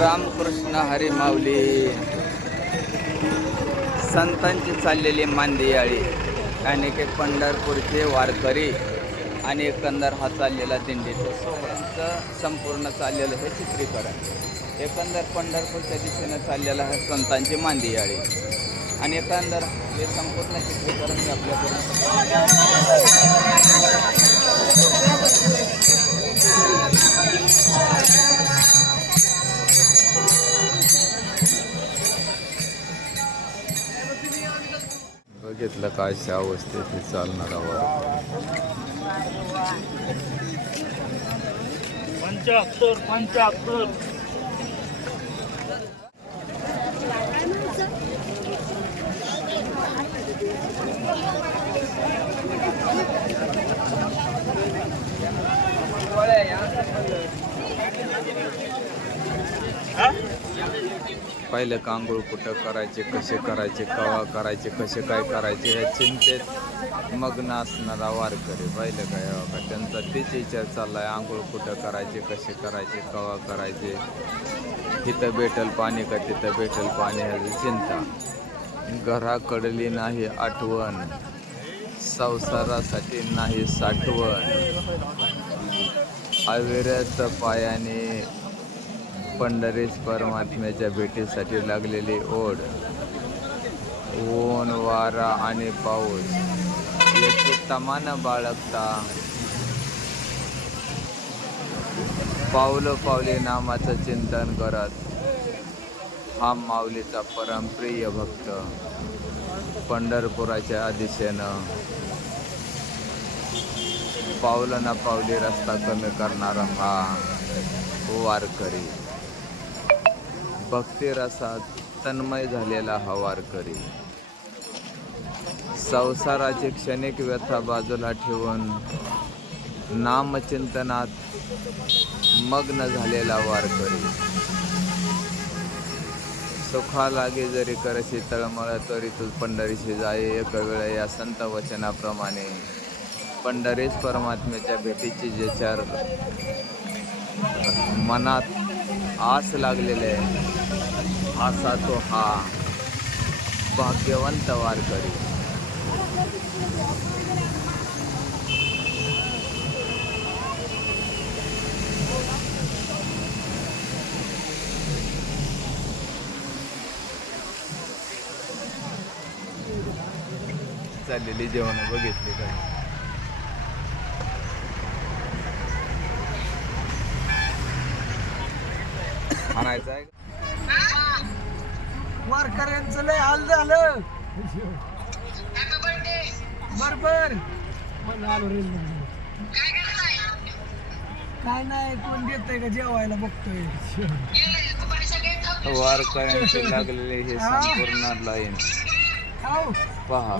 रामकृष्ण हरी माऊली. संतांची चाललेली मांदियाळी आणि एक पंढरपूरचे वारकरी आणि एकंदर हा चाललेला दिंडीचं सोहळ्यांचं संपूर्ण चाललेलं हे चित्रीकरण. एकंदर पंढरपूरच्या दिशेनं चाललेलं आहे संतांची मांदियाळी. आणि एकंदर हे संपूर्ण चित्रीकरण मी आपल्याकडून बघितलं काय अशा अवस्थेत ते चालणार आहोत पंचाहत्तर पंचाहत्तर पहिले कांगूळ कुठं करायचे कसे करायचे कवा करायचे कसे काय करायचे ह्या चिंतेत मग्न असणारा वारकरी पहिलं काय हो का त्यांचा तेच विचार चाललाय आंघोळ कुठं करायचे कसे करायचे कवा करायचे? तिथं भेटल पाणी का तिथं भेटल पाणी? ह्याची चिंता. घराकडली नाही आठवण संसारासाठी नाही साठवण. अविरत पायाने पंढरीस परमात्म्याच्या भेटीसाठी लागलेली ओढ. ऊन वारा आणि पाऊस. याची तमान बाळगता. पावलं पावले नामाचं चिंतन करत. हा माऊलीचा परमप्रिय भक्त. पंढरपुराच्या दिशेनं पावलं ना पावली रस्ता कमी करणारा हा वारकरी. भक्तिरसात तन्मय झालेला हा वारकरी संसाराची क्षणिक व्यथा बाजूला ठेवून नामचिंतनात मग्न झालेला वारकरी सुखा लागे जरी करशी तळमळ तरी तू पंढरीशी जाय एक वेळ या संत वचनाप्रमाणे पंढरीस परमात्म्याच्या भेटीची जे मनात आस लागलेले आहे. असा तो हा भाग्यवंत वारकरी. चाललेली जेवण बघितली काय आणायचं आहे वारकऱ्यांचं लय हाल झालं. बर बर काय नाही कोण देतंय का जेवायला बघतोय. वारकऱ्यांची लागलेली हे संपूर्ण लाईन पहा.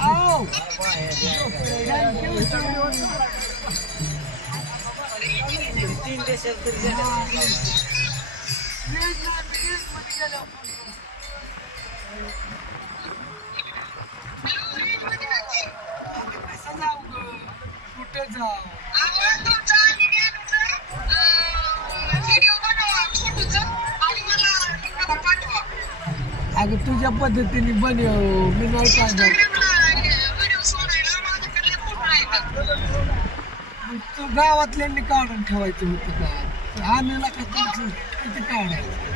आओ तीन देशात तरी कसं जाऊ कुठं जाऊ अगं तुझ्या पद्धतीने बनव मी नाही काय गावातल्यांनी काढून ठेवायचं होतं का? आम्ही नका तुमचं किती काढायचं?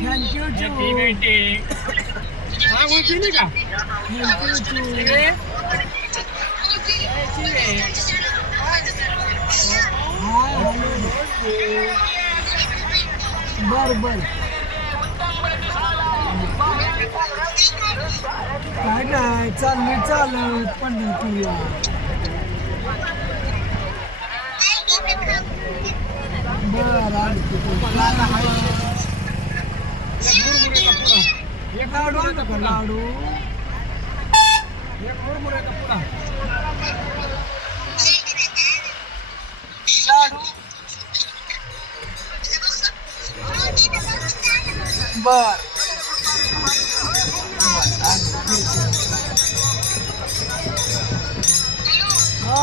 थँक्यू बर बर. काय नाही चाललंय चालत पंढरपूर. बर एक लाडू लाडू. एक मुरमुरे का पुडा बर हा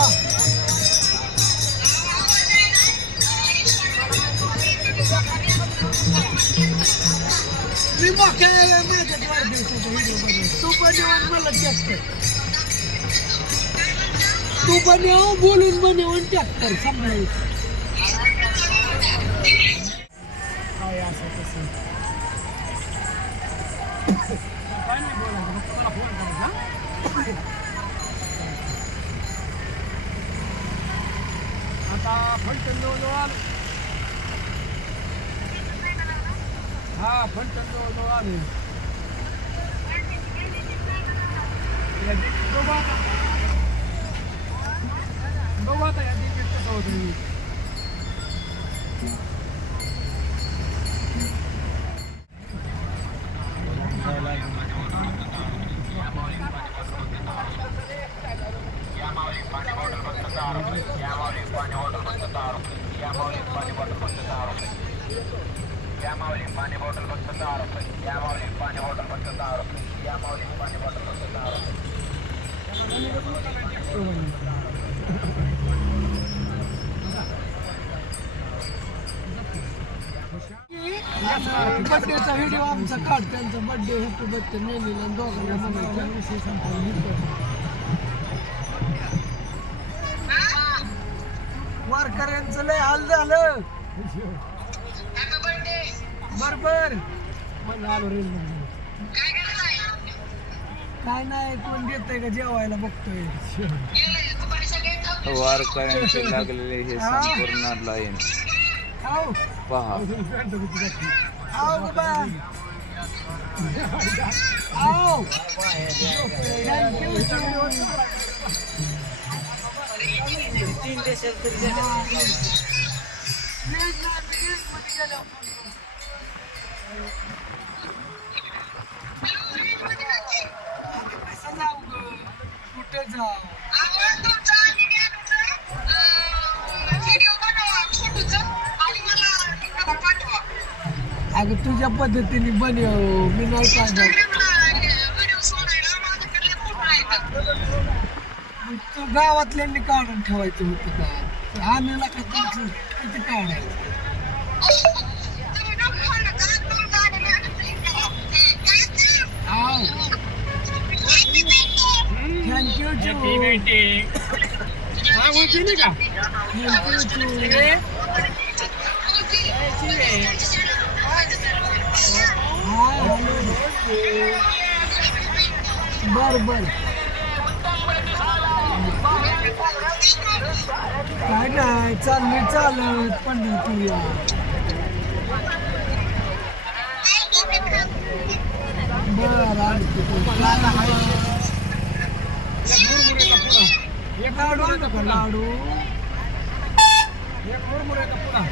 मी बघायला माझ्यात वाढदिवसाचा व्हिडिओ बनव तू बनव आणि मला ट्रॅक्टर तू बनव बोलून बनव आणि ट्रॅक्टर सांभाळायचं काय असं तसं आता फलटण जवळजवळ हा फलटण जवळजवळ आले. या बघू आता. बघू आता या दिवशी कसं होतं. मी बड्डेचा व्हिडिओ आमचा काढ त्यांचा बड्डे होतो बड्डे नेलेला दोघांना म्हणायचा. विषय संपला वारकऱ्यांचं लय हाल झालं. बर बर मग आलो रेल काय नाही कोण देतंय का जेवायला बघतोय. वारकऱ्यांचे लागलेले हे संपूर्ण लाईन आओ पहा. आओ बाबा आओ ग कुठे अगं तुझ्या पद्धतीने बनव. मी नाही काय तू गावातल्यांनी काढून ठेवायचं होतं का? आम्ही का तुमचं किती काढायचं आव थँक्यू बर बर काय काय चालली चालत पंढरपूरला बर आणखी एक लाडू आणतो का लाडू एक मुरमुऱ्याचा पुडा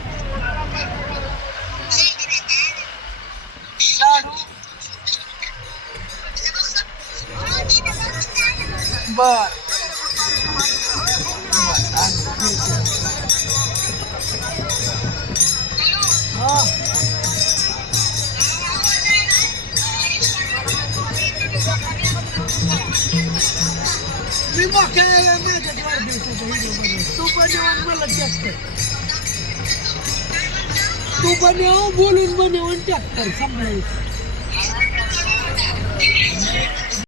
लाडू बर हा मी माझ्यात व्हिडिओ बनव. तू आणि मला ट्रॅक्टर तू बोलून बनव आणि ट्रॅक्टर सांभाळायचं